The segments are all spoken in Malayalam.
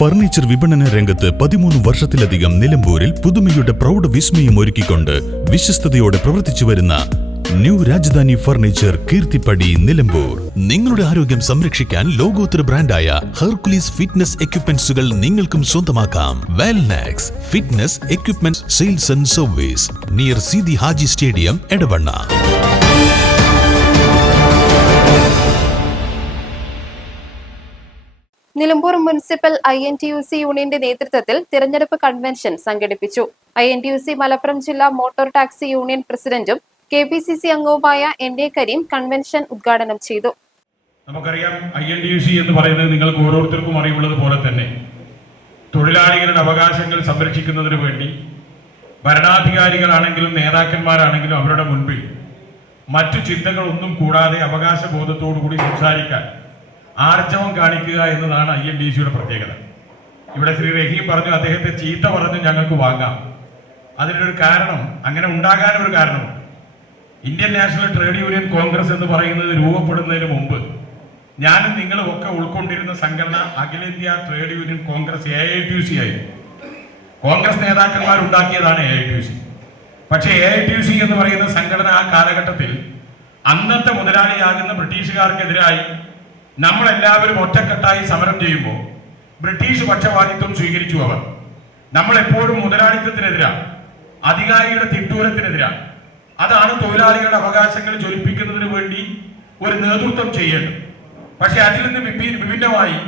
ഫർണിച്ചർ വിപണന രംഗത്ത് 13 വർഷത്തിലധികം നിലമ്പൂരിൽ പുതുമയുടെ പ്രൗഢ വിസ്മയം ഒരുക്കിക്കൊണ്ട് വിശ്വസ്തയോടെ പ്രവർത്തിച്ചു വരുന്ന ന്യൂ രാജധാനി ഫർണിച്ചർ കീർത്തിപ്പടി നിലമ്പൂർ. നിങ്ങളുടെ ആരോഗ്യം സംരക്ഷിക്കാൻ ലോകോത്തര ബ്രാൻഡായ ഹെർക്കുലീസ് ഫിറ്റ്നസ് എക്യുപ്മെന്റ്സുകൾ നിങ്ങൾക്കും സ്വന്തമാക്കാം. Wellnex fitness equipment sales and service near Seethi Haji stadium, Edavanna. Nilambur municipal INTUC യൂണിയന്റെ നേതൃത്വത്തിൽ തിരഞ്ഞെടുപ്പ് കൺവെൻഷൻ സംഘടിപ്പിച്ചു. INTUC മലപ്പുറം ജില്ലാ മോട്ടോർ ടാക്സി യൂണിയൻ പ്രസിഡന്റും KPCC അംഗവുമായ NA കരീം കൺവെൻഷൻ ഉദ്ഘാടനം ചെയ്തു. നമുക്കറിയാം, INTUC എന്ന് പറയുന്നത് നിങ്ങൾക്ക് ഓരോരുത്തർക്കും അറിയുള്ളത് പോലെ തന്നെ തൊഴിലാളികളുടെ അവകാശങ്ങൾ സംരക്ഷിക്കുന്നതിന് വേണ്ടി ഭരണാധികാരികളാണെങ്കിലും നേതാക്കന്മാരാണെങ്കിലും അവരുടെ മുൻപിൽ മറ്റു ചിന്തകളൊന്നും കൂടാതെ അവകാശബോധത്തോടു കൂടി സംസാരിക്കാൻ ആർജവം കാണിക്കുക എന്നതാണ് INTUCയുടെ പ്രത്യേകത. ഇവിടെ ശ്രീ റഹീം പറഞ്ഞു, അദ്ദേഹത്തെ ചീത്ത പറഞ്ഞു ഞങ്ങൾക്ക് വാങ്ങാം. അതിനൊരു കാരണം, അങ്ങനെ ഉണ്ടാകാനൊരു കാരണമുണ്ട്. Indian national trade union Congress എന്ന് പറയുന്നത് രൂപപ്പെടുന്നതിന് മുമ്പ് ഞാനും നിങ്ങളും ഒക്കെ ഉൾക്കൊണ്ടിരുന്ന സംഘടന അഖിലേന്ത്യാ ട്രേഡ് യൂണിയൻ കോൺഗ്രസ് AITUC ആയിരുന്നു. കോൺഗ്രസ് നേതാക്കന്മാർ ഉണ്ടാക്കിയതാണ് AITUC. പക്ഷേ AITUC എന്ന് പറയുന്ന സംഘടന ആ കാലഘട്ടത്തിൽ അന്നത്തെ മുതലാളിയാകുന്ന ബ്രിട്ടീഷുകാർക്കെതിരായി നമ്മളെല്ലാവരും ഒറ്റക്കെട്ടായി സമരം ചെയ്യുമ്പോൾ ബ്രിട്ടീഷ് പക്ഷപാതിത്വം സ്വീകരിച്ചു. അവർ നമ്മളെപ്പോഴും മുതലാളിത്തത്തിനെതിരാണ്, അധികാരിയുടെ തിട്ടൂരത്തിനെതിരാണ്. അതാണ് തൊഴിലാളികളുടെ അവകാശങ്ങൾ ജ്വലിപ്പിക്കുന്നതിന് വേണ്ടി ഒരു നേതൃത്വം ചെയ്യേണ്ടത്. പക്ഷെ അതിൽ നിന്ന് വിഭിന്നമായി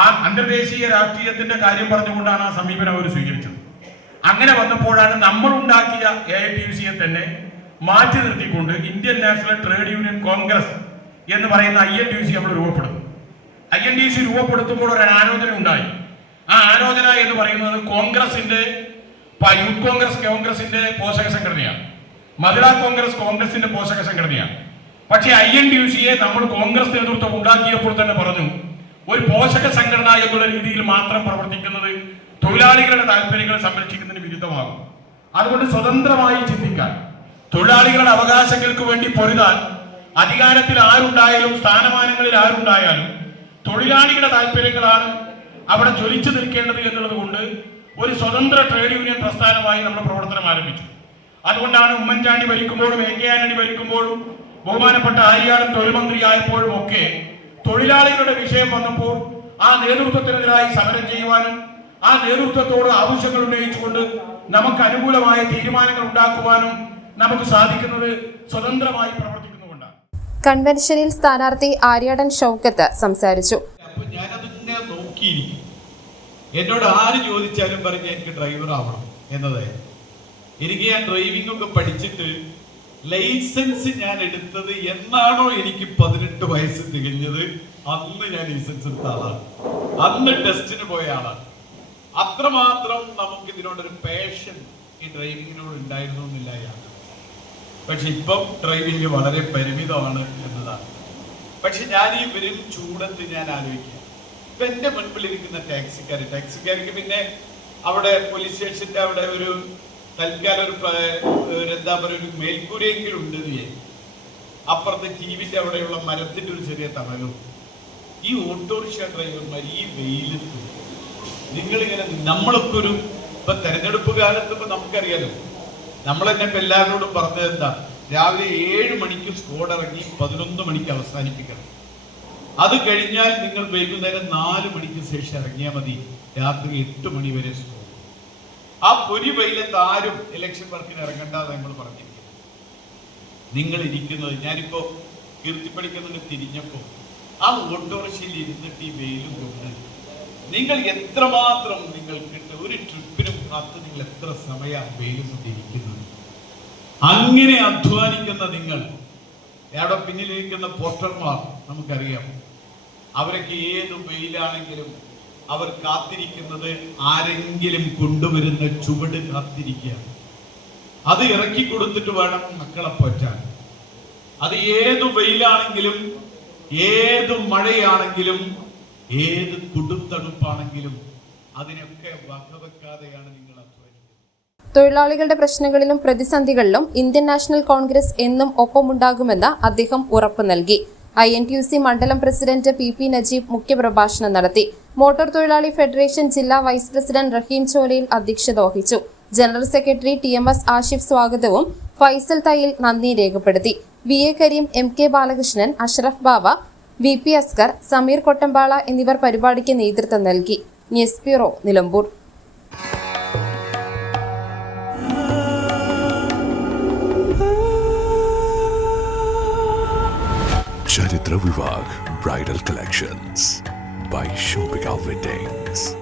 ആ അന്തർദേശീയ രാഷ്ട്രീയത്തിന്റെ കാര്യം പറഞ്ഞുകൊണ്ടാണ് ആ സമീപനം അവർ സ്വീകരിച്ചത്. അങ്ങനെ വന്നപ്പോഴാണ് നമ്മൾ ഉണ്ടാക്കിയ AITUCയെ തന്നെ മാറ്റി നിർത്തിക്കൊണ്ട് Indian national trade union Congress എന്ന് പറയുന്ന INTUC നമ്മൾ രൂപപ്പെടുന്നു. INTUC രൂപപ്പെടുത്തുമ്പോൾ ഒരു ആലോചന ഉണ്ടായി. ആ ആലോചന എന്ന് പറയുന്നത് കോൺഗ്രസിന്റെ യൂത്ത് കോൺഗ്രസിന്റെ പോഷക സംഘടനയാണ്, മഹിളാ കോൺഗ്രസിന്റെ പോഷക സംഘടനയാണ്. പക്ഷേ INTUCയെ നമ്മൾ കോൺഗ്രസ് നേതൃത്വം ഉണ്ടാക്കിയപ്പോൾ തന്നെ പറഞ്ഞു, ഒരു പോഷക സംഘടന എന്നുള്ള രീതിയിൽ മാത്രം പ്രവർത്തിക്കുന്നത് തൊഴിലാളികളുടെ താല്പര്യങ്ങൾ സംരക്ഷിക്കുന്നതിന് വിരുദ്ധമാകും. അതുകൊണ്ട് സ്വതന്ത്രമായി ചിന്തിക്കാൻ, തൊഴിലാളികളുടെ അവകാശങ്ങൾക്ക് വേണ്ടി പൊരുതാൻ അധികാരത്തിൽ ആരുണ്ടായാലും സ്ഥാനമാനങ്ങളിൽ ആരുണ്ടായാലും തൊഴിലാളികളുടെ താല്പര്യങ്ങളാണ് അവിടെ ജ്വലിച്ചു നിൽക്കേണ്ടത് എന്നുള്ളത് കൊണ്ട് ഒരു സ്വതന്ത്ര ട്രേഡ് യൂണിയൻ പ്രസ്ഥാനമായി നമ്മൾ പ്രവർത്തനം ആരംഭിച്ചു. അതുകൊണ്ടാണ് ഉമ്മൻചാണ്ടി ഭരിക്കുമ്പോഴും AK ആന്റണി ഭരിക്കുമ്പോഴും ബഹുമാനപ്പെട്ട ആര്യാടൻ തൊഴിൽ മന്ത്രിയായപ്പോഴും ഒക്കെ തൊഴിലാളികളുടെ വിഷയം വന്നപ്പോൾ ആ നേതൃത്വത്തിനെതിരായി സമരം ചെയ്യുവാനും ആ നേതൃത്വത്തോട് ആവശ്യങ്ങൾ ഉന്നയിച്ചുകൊണ്ട് നമുക്ക് അനുകൂലമായ തീരുമാനങ്ങൾ ഉണ്ടാക്കുവാനും നമുക്ക് സാധിക്കുന്നത് സ്വതന്ത്രമായി പ്രവർത്തിക്കുന്നുകൊണ്ടാണ്. കൺവെൻഷനിൽ സ്ഥാനാർത്ഥി ആര്യാടൻ ഷൗക്കത്ത് സംസാരിച്ചു. അപ്പൊ ഞാനതിങ്ങനെ നോക്കിയിരിക്കും. എന്നോട് ആര് ചോദിച്ചാലും പറഞ്ഞ് എനിക്ക് ഡ്രൈവർ ആവണം എന്നതായിരുന്നു. എനിക്ക് ഞാൻ ഡ്രൈവിംഗ് ഒക്കെ പഠിച്ചിട്ട് ലൈസൻസ് ഞാൻ എടുത്തത് എന്നാണോ എനിക്ക് 18 വയസ്സ് തികഞ്ഞത് അന്ന് ഞാൻ ലൈസൻസ് എടുത്ത ആളാണ്. അന്ന് ടെസ്റ്റിന് പോയ ആളാണ്. അത്രമാത്രം നമുക്ക് ഇതിനോടൊരു പാഷൻ ഈ ഡ്രൈവിങ്ങിനോട് ഉണ്ടായിരുന്നു എന്നില്ല യാത്ര. പക്ഷെ ഇപ്പം ഡ്രൈവിംഗ് വളരെ പരിമിതമാണ് എന്നതാണ്. പക്ഷെ ഞാൻ ഈ വരും ചൂടത്ത് ഞാൻ ആലോചിക്കുക, ഇപ്പൊ എന്റെ മുൻപിലിരിക്കുന്ന ടാക്സിക്കാർക്ക് പിന്നെ അവിടെ പോലീസ് സ്റ്റേഷന്റെ അവിടെ ഒരു തൽക്കാലം എന്താ പറയുക, ഒരു മേൽക്കൂരയെങ്കിലും ഉണ്ട്. അപ്പുറത്തെ TVന്റെ അവിടെയുള്ള മരത്തിന്റെ ഒരു ചെറിയ തണലും. ഈ ഓട്ടോറിക്ഷ ഡ്രൈവർമാർ ഈ വെയിലത്ത് നിങ്ങളിങ്ങനെ, നമ്മളൊക്കെ ഒരു ഇപ്പൊ തെരഞ്ഞെടുപ്പ് കാലത്ത് ഇപ്പൊ നമുക്കറിയാലോ, നമ്മൾ തന്നെ ഇപ്പൊ എല്ലാവരോടും പറഞ്ഞത് എന്താ, രാവിലെ 7 മണിക്ക് സ്ക്വാഡ് ഇറങ്ങി 11 മണിക്ക് അവസാനിപ്പിക്കണം. അത് കഴിഞ്ഞാൽ നിങ്ങൾ വൈകുന്നേരം 4 മണിക്ക് ശേഷം ഇറങ്ങിയാൽ മതി, രാത്രി 8 മണി വരെ സ്ക്വാഡ്. ആ പൊരി വെയിലത്ത് ആരും ഇലക്ഷൻ വർക്കിന് ഇറങ്ങണ്ടെന്ന് നമ്മൾ പറഞ്ഞിരിക്കുന്നത്. നിങ്ങൾ ഇരിക്കുന്നത്, ഞാനിപ്പോ കീർത്തിപ്പടിക്കുന്നതിന് തിരിഞ്ഞപ്പോ ആ ഓട്ടോറിക്ഷയിൽ ഇരുന്നിട്ട് ഈ വെയിലും കൊണ്ട് നിങ്ങൾ എത്രമാത്രം നിങ്ങൾക്ക് ഒരു ട്രിപ്പിനും കാത്ത് നിങ്ങൾ എത്ര സമയം വെയിലും കൊണ്ടിരിക്കുന്നത്. അങ്ങനെ അധ്വാനിക്കുന്ന നിങ്ങൾ, അവിടെ പിന്നിലിരിക്കുന്ന പോസ്റ്റർമാർ നമുക്കറിയാം, അവരൊക്കെ ഏത് വെയിലാണെങ്കിലും അവർ കാത്തിരിക്കുന്നത് ആരെങ്കിലും കൊണ്ടുവരുന്ന ചുവട് കാത്തിരിക്കുകയാണ്. അത് ഇറക്കി കൊടുത്തിട്ട് വേണം മക്കളെ പോറ്റാൻ. അത് ഏത് വെയിലാണെങ്കിലും ഏത് മഴയാണെങ്കിലും ഏത് കൊടുത്തടുപ്പാണെങ്കിലും അതിനൊക്കെ വകവെക്കാതെയാണ് നിങ്ങൾ അധ്വാനിക്കുന്നത്. തൊഴിലാളികളുടെ പ്രശ്നങ്ങളിലും പ്രതിസന്ധികളിലും ഇന്ത്യൻ നാഷണൽ കോൺഗ്രസ് എന്നും ഒപ്പമുണ്ടാകുമെന്ന് അദ്ദേഹം ഉറപ്പു നൽകി. INTUC മണ്ഡലം പ്രസിഡന്റ് PP നജീബ് മുഖ്യപ്രഭാഷണം നടത്തി. മോട്ടോർ തൊഴിലാളി ഫെഡറേഷൻ ജില്ലാ വൈസ് പ്രസിഡന്റ് റഹീം ചോലയിൽ അധ്യക്ഷത വഹിച്ചു. ജനറൽ സെക്രട്ടറി TMS ആഷിഫ് സ്വാഗതവും ഫൈസൽ തയ്യിൽ നന്ദി രേഖപ്പെടുത്തി. VA കരീം, MK ബാലകൃഷ്ണൻ, അഷ്റഫ് ബാവ, VP അസ്കർ, സമീർ കൊട്ടമ്പാള എന്നിവർ പരിപാടിക്ക് നേതൃത്വം നൽകി. News bureau, Nilambur. Charithra Vivah bridal collections by Shobhika Weddings.